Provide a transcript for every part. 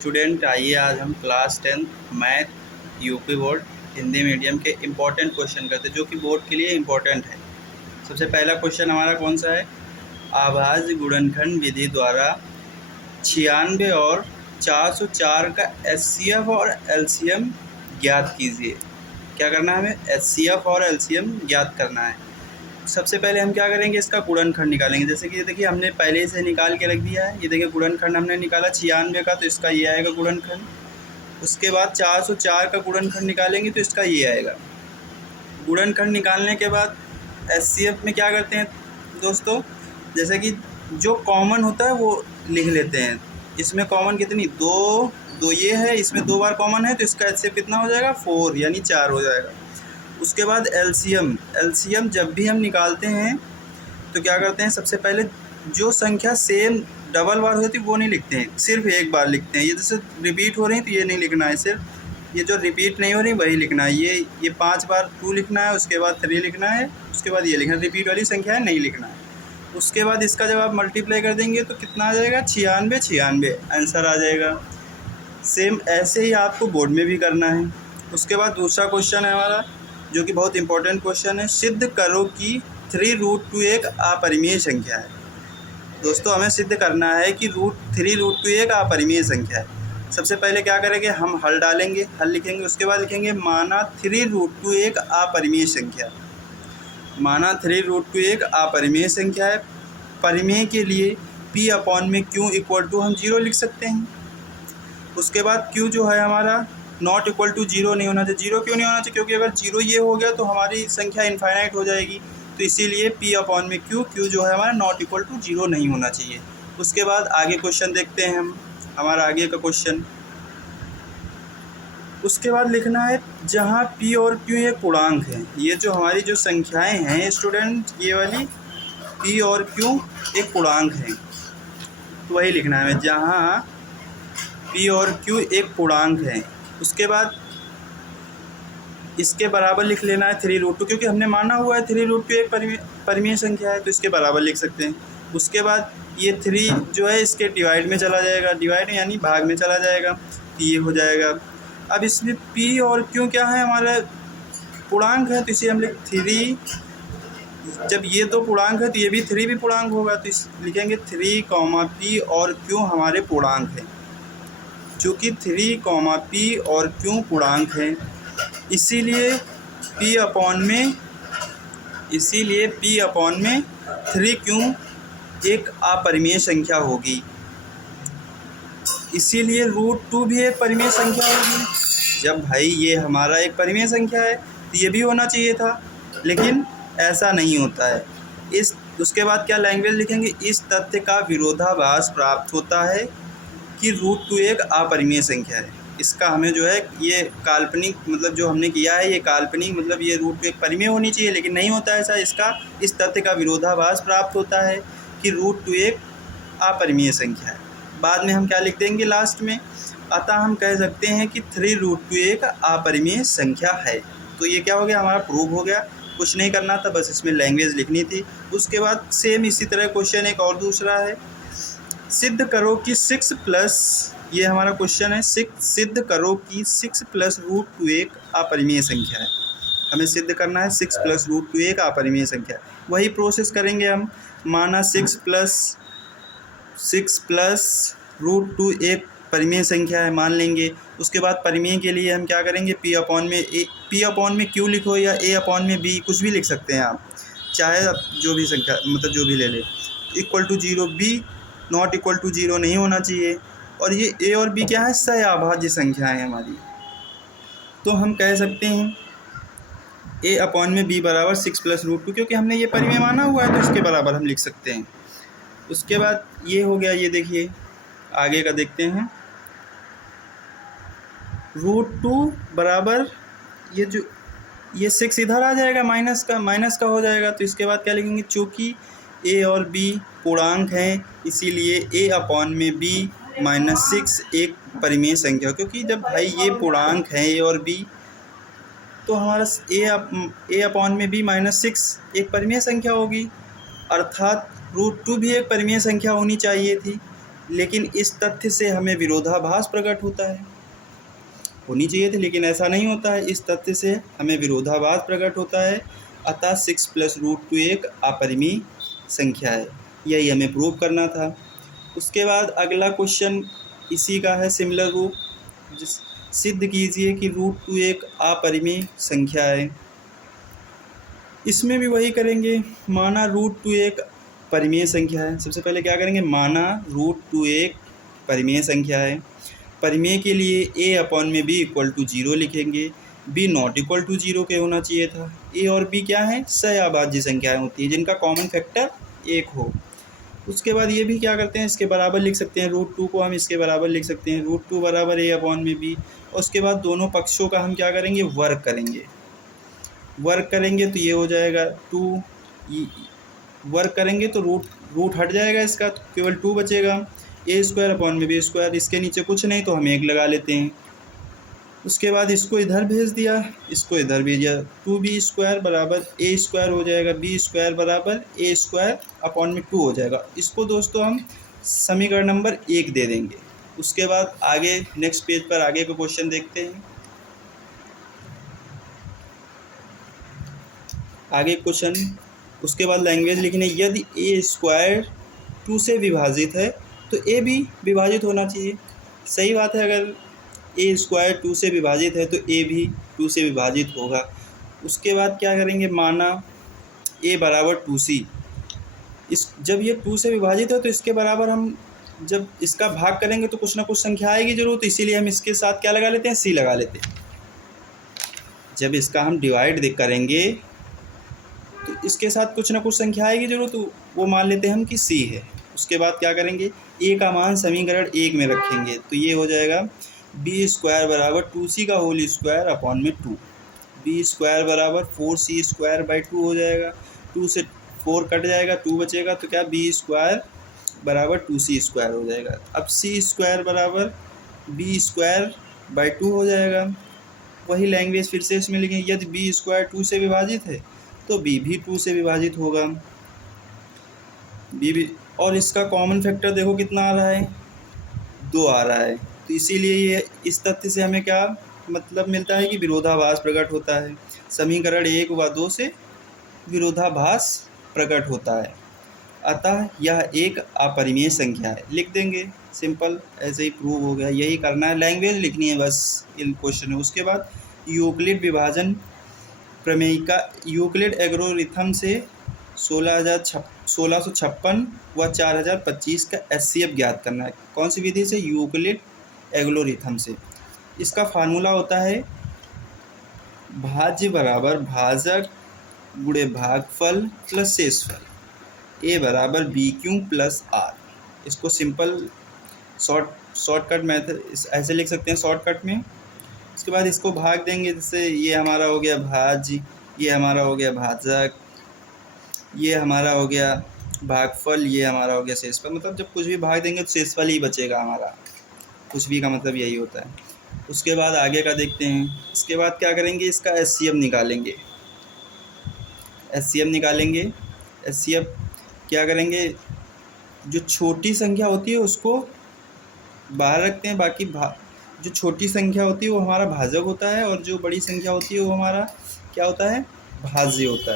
Student, आइए आज हम class 10th math UP board Hindi medium के इम्पोर्टेंट क्वेश्चन करते हैं जो कि बोर्ड के लिए इम्पोर्टेंट है। सबसे पहला क्वेश्चन हमारा कौन सा है? आभाज्य गुणनखंड विधि द्वारा 96 और 404 का एचसीएफ और एलसीएम ज्ञात कीजिए। क्या करना है हमें? एचसीएफ और एलसीएम ज्ञात करना है। सबसे पहले हम क्या करेंगे, इसका गुणनखंड निकालेंगे। जैसे कि ये देखिए हमने पहले से निकाल के रख दिया है। ये देखिए गुणनखंड हमने निकाला 96 का, तो इसका ये आएगा गुणनखंड। उसके बाद 404 का गुणनखंड निकालेंगे तो इसका ये आएगा। गुणनखंड निकालने के बाद एचसीएफ में क्या करते हैं दोस्तों, जैसे कि जो कॉमन होता है वो लिख लेते हैं। इसमें कॉमन कितनी? दो ये है, इसमें 2 बार कॉमन है तो इसका एचसीएफ कितना हो जाएगा? 4 यानी 4 हो जाएगा। उसके बाद एलसीएम जब भी हम निकालते हैं तो क्या करते हैं, सबसे पहले जो संख्या सेम डबल बार होती है वो नहीं लिखते हैं, सिर्फ एक बार लिखते हैं। ये जैसे रिपीट हो रही है तो ये नहीं लिखना है, सिर्फ ये जो रिपीट नहीं हो रही वही लिखना है। ये 5 बार 2 लिखना है, उसके बाद 3 लिखना है, उसके बाद ये लिखना है। रिपीट वाली संख्या है नहीं लिखना है। उसके बाद इसका जब आप मल्टीप्लाई कर देंगे तो कितना आ जाएगा? 96 आंसर आ जाएगा। सेम ऐसे ही आपको बोर्ड में भी करना है। उसके बाद दूसरा क्वेश्चन है हमारा जो कि बहुत इंपॉर्टेंट क्वेश्चन है। सिद्ध करो कि 3√2 एक अपरिमेय संख्या है। दोस्तों हमें सिद्ध करना है कि 3√2 एक अपरिमेय संख्या है। सबसे पहले क्या करेंगे, हम हल डालेंगे, हल लिखेंगे। उसके बाद लिखेंगे माना 3√2 एक अपरिमेय संख्या। माना 3√2 एक अपरिमेय संख्या है। परिमेय के लिए P/Q इक्वल टू हम 0 लिख सकते हैं। उसके बाद Q जो है हमारा नॉट इक्वल टू 0 नहीं होना चाहिए। 0 क्यों नहीं होना चाहिए? क्योंकि अगर 0 ये हो गया तो हमारी संख्या इनफाइनाइट हो जाएगी, तो इसीलिए P/Q जो है हमारा नॉट इक्वल टू 0 नहीं होना चाहिए। उसके बाद आगे क्वेश्चन देखते हैं हम, हमारा आगे का क्वेश्चन। उसके बाद लिखना है जहाँ P और Q एक पूर्णांक है। ये जो हमारी जो संख्याएं हैं स्टूडेंट, ये वाली P और Q एक पूर्णांक है, तो वही लिखना है जहाँ P और Q एक पूर्णांक है। उसके बाद इसके बराबर लिख लेना है 3√2, क्योंकि हमने माना हुआ है 3√2 एक परिमेय संख्या है, तो इसके बराबर लिख सकते हैं। उसके बाद ये 3 जो है इसके डिवाइड में चला जाएगा, डिवाइड यानी भाग में चला जाएगा, तो ये हो जाएगा। अब इसमें P और Q क्या है? हमारा पूर्णांक है, तो इसे हम लिख 3। जब ये 2 पूर्णांक है तो ये भी 3 भी पूर्णांक होगा, तो इस लिखेंगे 3, P और Q हमारे पूर्णांक हैं। चूँकि 3, P और Q पूर्णांक हैं, इसीलिए P/में 3Q एक अपरिमेय संख्या होगी। इसीलिए √2 भी एक परिमेय संख्या होगी। जब भाई ये हमारा एक परिमेय संख्या है तो ये भी होना चाहिए था, लेकिन ऐसा नहीं होता है। उसके बाद क्या लैंग्वेज लिखेंगे? इस तथ्य का विरोधाभास प्राप्त होता है कि √2 एक अपरिमेय संख्या है। इसका हमें जो है ये काल्पनिक, मतलब जो हमने किया है ये काल्पनिक, मतलब ये √2 एक परिमेय होनी चाहिए, लेकिन नहीं होता ऐसा। इसका इस तथ्य का विरोधाभास प्राप्त होता है कि √2 एक अपरिमेय संख्या है। बाद में हम क्या लिख देंगे लास्ट में? अतः हम कह सकते हैं कि 3√2 एक अपरिमेय संख्या है। तो ये क्या हो गया? हमारा प्रूव हो गया। कुछ नहीं करना था, बस इसमें लैंग्वेज लिखनी थी। उसके बाद सेम इसी तरह क्वेश्चन एक और दूसरा है। सिद्ध करो कि 6+ ये हमारा क्वेश्चन है। सिद्ध करो कि 6+ √2 एक अपरिमेय संख्या है। हमें सिद्ध करना है 6+ √2 एक अपरिमेय संख्या है। वही प्रोसेस करेंगे हम। माना 6+ √2 एक परिमेय संख्या है, मान लेंगे। उसके बाद परिमेय के लिए हम क्या करेंगे? P/में Q लिखो या A/में B, कुछ भी लिख सकते हैं आप, चाहे आप जो भी संख्या मतलब जो भी ले लें। Equal to 0, B not equal to 0 नहीं होना चाहिए। और ये A और B क्या है? सहअभाज्य संख्याएं हमारी। तो हम कह सकते हैं A/में B बराबर 6+ √2, क्योंकि हमने ये परिमेय माना हुआ है तो इसके बराबर हम लिख सकते हैं। उसके बाद ये हो गया। ये देखिए आगे का देखते हैं। √2 बराबर ये 6 इधर आ जाएगा, माइनस का हो जाएगा। तो इसके बाद क्या लिखेंगे? चूँकि A और B पूर्णांक हैं, इसीलिए A/में B -6 एक परिमेय संख्या। क्योंकि जब भाई ये पूर्णांक हैं A और B, तो हमारा A/में B -6 एक परिमेय संख्या होगी, अर्थात √2 भी एक परिमेय संख्या होनी चाहिए थी। लेकिन इस तथ्य से हमें विरोधाभास प्रकट होता है। होनी चाहिए थी लेकिन ऐसा नहीं होता है। इस तथ्य से हमें विरोधाभास प्रकट होता है, अतः 6 + √2 एक अपरिमेय संख्या है। यही हमें प्रूव करना था। उसके बाद अगला क्वेश्चन इसी का है सिमिलर रूप, जिस सिद्ध कीजिए कि √2 एक अपरिमेय संख्या है। इसमें भी वही करेंगे, माना √2 एक परिमेय संख्या है। सबसे पहले क्या करेंगे, माना √2 एक परिमेय संख्या है। परिमेय के लिए a/b = 0 लिखेंगे। b ≠ 0 के होना चाहिए था। a और b क्या है, सहअभाज्य संख्याएं होती हैं जिनका कॉमन फैक्टर 1 हो। उसके बाद ये भी क्या करते हैं, इसके बराबर लिख सकते हैं, √2 को हम इसके बराबर लिख सकते हैं, √2 बराबर a/b। और उसके बाद दोनों पक्षों का हम क्या करेंगे, वर्ग करेंगे। वर्ग करेंगे तो ये हो जाएगा 2, वर्ग करेंगे तो रूट हट जाएगा इसका, तो केवल 2 बचेगा। a² / b², इसके नीचे कुछ नहीं तो हम 1 लगा लेते हैं। उसके बाद इसको इधर भेज दिया, इसको इधर भेज दिया, 2b² बराबर a² हो जाएगा, b² बराबर a²/2 हो जाएगा। इसको दोस्तों हम समीकरण नंबर 1 दे देंगे। उसके बाद आगे नेक्स्ट पेज पर आगे का क्वेश्चन देखते हैं। आगे क्वेश्चन, उसके बाद लैंग्वेज लिखने, यदि a² 2 से विभाजित है तो a भी विभाजित होना चाहिए। सही बात है, अगर a² 2 से विभाजित है तो a भी 2 से विभाजित होगा। उसके बाद क्या करेंगे, माना a बराबर 2c, जब ये 2 से विभाजित है तो इसके बराबर हम जब इसका भाग करेंगे तो कुछ ना कुछ संख्या आएगी जरूर, तो इसीलिए हम इसके साथ क्या लगा लेते हैं, c लगा लेते हैं। जब इसका हम डिवाइड करेंगे तो इसके साथ कुछ ना कुछ संख्या आएगी जरूर, तो वो मान लेते हैं हम कि c है। उसके बाद क्या करेंगे, a का मान समीकरण 1 में रखेंगे, तो ये हो जाएगा b² बराबर 2c² b² बराबर 4c² 2 हो जाएगा। 2 से 4 कट जाएगा, 2 बचेगा, तो क्या b² बराबर 2c² हो जाएगा। अब c² बराबर b² 2 हो जाएगा। वही लैंग्वेज फिर से इसमें लिखें, यदि b² 2 से विभाजित है तो b भी 2 से विभाजित होगा। b भी, और इसका कॉमन फैक्टर देखो कितना आ रहा है, 2 आ रहा है। तो इसीलिए ये इस तथ्य से हमें क्या मतलब मिलता है कि विरोधाभास प्रकट होता है। समीकरण 1 व 2 से विरोधाभास प्रकट होता है, अतः यह एक अपरिमेय संख्या है। लिख देंगे, सिंपल, ऐसे ही प्रूव हो गया। यही करना है, लैंग्वेज लिखनी है बस इन क्वेश्चन में। उसके बाद यूक्लिड विभाजन प्रमेय का यूक्लिड एल्गोरिथम से 1656 व 4025 का HCF ज्ञात करना है। कौन सी विधि से, यूक्लिड एल्गोरिथम से। इसका फार्मूला होता है भाज्य बराबर भाजक गुणे भागफल प्लस शेषफल, a बराबर BQ प्लस R। इसको सिंपल शॉर्टकट मेथड ऐसे लिख सकते हैं, शॉर्टकट में। इसके बाद इसको भाग देंगे, जैसे ये हमारा हो गया भाज्य, ये हमारा हो गया भाजक, ये हमारा हो गया भागफल, ये हमारा हो गया शेषफल। मतलब जब कुछ भी भाग देंगे तो शेषफल ही बचेगा हमारा, कुछ भी का मतलब यही होता है। उसके बाद आगे का देखते हैं। इसके बाद क्या करेंगे, इसका HCF निकालेंगे। HCF क्या करेंगे, जो छोटी संख्या होती है उसको बाहर रखते हैं, बाकी जो छोटी संख्या होती है वो हमारा भाजक होता है, और जो बड़ी संख्या होती है वो हमारा क्या होता है, भाज्य होता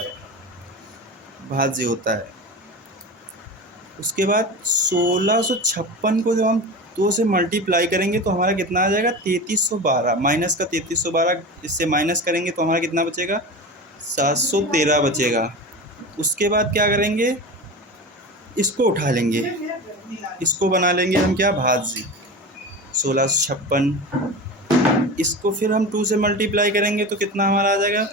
है। उसके बाद 1656 को जब हम 2 से मल्टीप्लाई करेंगे तो हमारा कितना आ जाएगा, 3312, माइनस का 3312, इससे माइनस करेंगे तो हमारा कितना बचेगा, 713 बचेगा। उसके बाद क्या करेंगे, इसको उठा लेंगे, इसको बना लेंगे हम क्या, भाज्य 1656। इसको फिर हम 2 से मल्टीप्लाई करेंगे तो कितना हमारा आ जाएगा,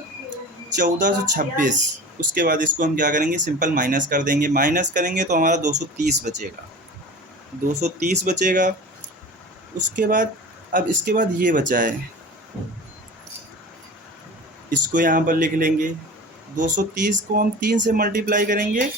1426। उसके बाद इसको हम क्या करेंगे, सिंपल माइनस कर देंगे। माइनस करेंगे तो हमारा 230 बचेगा। उसके बाद अब इसके बाद ये बचा है, इसको यहाँ पर लिख लेंगे। 230 को हम 3 से मल्टीप्लाई करेंगे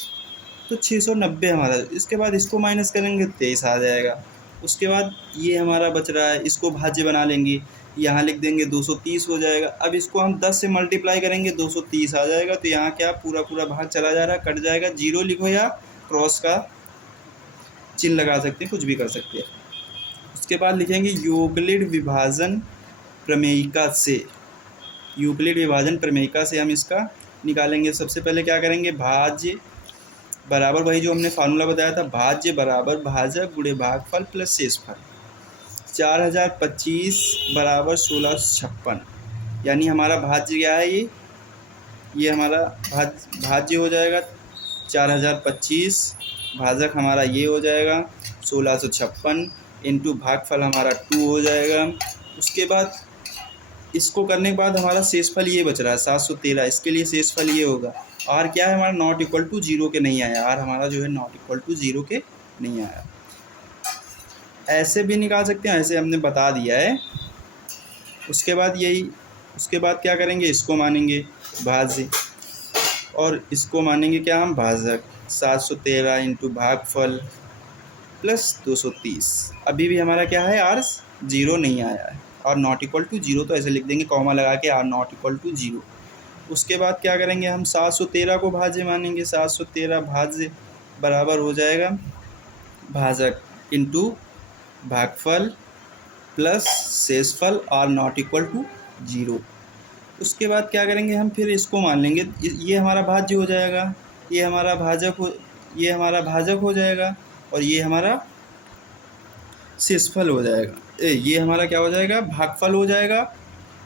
तो 690 हमारा। इसके बाद इसको माइनस करेंगे 23 आ जाएगा। उसके बाद ये हमारा बच रहा है, इसको भाज्य बना लेंगे, यहाँ लिख देंगे 230 हो जाएगा। अब इसको हम 10 से मल्टीप्लाई करेंगे 230 आ जाएगा। तो यहाँ क्या पूरा भाग चला जा रहा है, कट जाएगा। 0 लिखो या क्रॉस का चिन्ह लगा सकते हैं, कुछ भी कर सकते हैं। उसके बाद लिखेंगे यूक्लिड विभाजन प्रमेयिका से। यूक्लिड विभाजन प्रमेयिका से हम इसका निकालेंगे। सबसे पहले क्या करेंगे, भाज्य बराबर वही जो हमने फार्मूला बताया था, भाज्य बराबर भाजक गुणे भागफल प्लस शेषफल। 4025 बराबर 1656, यानी हमारा भाज्य क्या है, ये हमारा भाज्य हो जाएगा 4025, भाजक हमारा ये हो जाएगा 1656 इंटू भागफल हमारा 2 हो जाएगा। उसके बाद इसको करने के बाद हमारा शेषफल ये बच रहा है 713, इसके लिए शेषफल ये होगा। आर क्या है हमारा, नॉट इक्वल टू 0 के नहीं आया, आर हमारा जो है नॉट इक्वल टू 0 के नहीं आया। ऐसे भी निकाल सकते हैं, ऐसे हमने बता दिया है। उसके बाद क्या करेंगे, इसको मानेंगे भाज्य और इसको मानेंगे क्या हम, भाजक। 713 इंटू भागफल प्लस 230। अभी भी हमारा क्या है, आर 0 नहीं आया है और नॉट इक्वल टू 0, तो ऐसे लिख देंगे कॉमा लगा के, आर नॉट इक्वल टू 0। उसके बाद क्या करेंगे, हम 713 को भाज्य मानेंगे। 713 भाज्य बराबर हो जाएगा भाजक इंटू भागफल प्लस शेषफल, आर नॉट इक्वल टू 0। उसके बाद क्या करेंगे, हम फिर इसको मान लेंगे, ये हमारा भाज्य हो जाएगा, ये हमारा भाजक हो जाएगा और ये हमारा शेषफल हो जाएगा। ये हमारा क्या हो जाएगा, भागफल हो जाएगा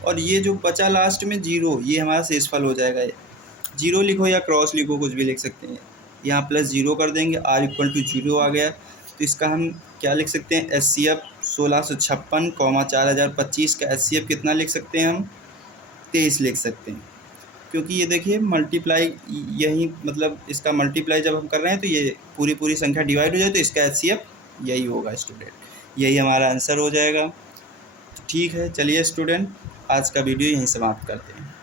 और ये जो बचा लास्ट में 0, ये हमारा शेषफल हो जाएगा। 0 लिखो या क्रॉस लिखो, कुछ भी लिख सकते हैं। यहाँ प्लस 0 कर देंगे, आर इक्वल टू 0 आ गया। तो इसका हम क्या लिख सकते हैं, HCF 1656, 4025 का HCF कितना लिख सकते हैं हम, 23 लिख सकते हैं। क्योंकि ये देखिए मल्टीप्लाई, यही मतलब इसका मल्टीप्लाई जब हम कर रहे हैं तो ये पूरी संख्या डिवाइड हो जाए तो इसका HCF यही होगा स्टूडेंट, यही हमारा आंसर हो जाएगा। ठीक है, चलिए स्टूडेंट, आज का वीडियो यहीं समाप्त करते हैं।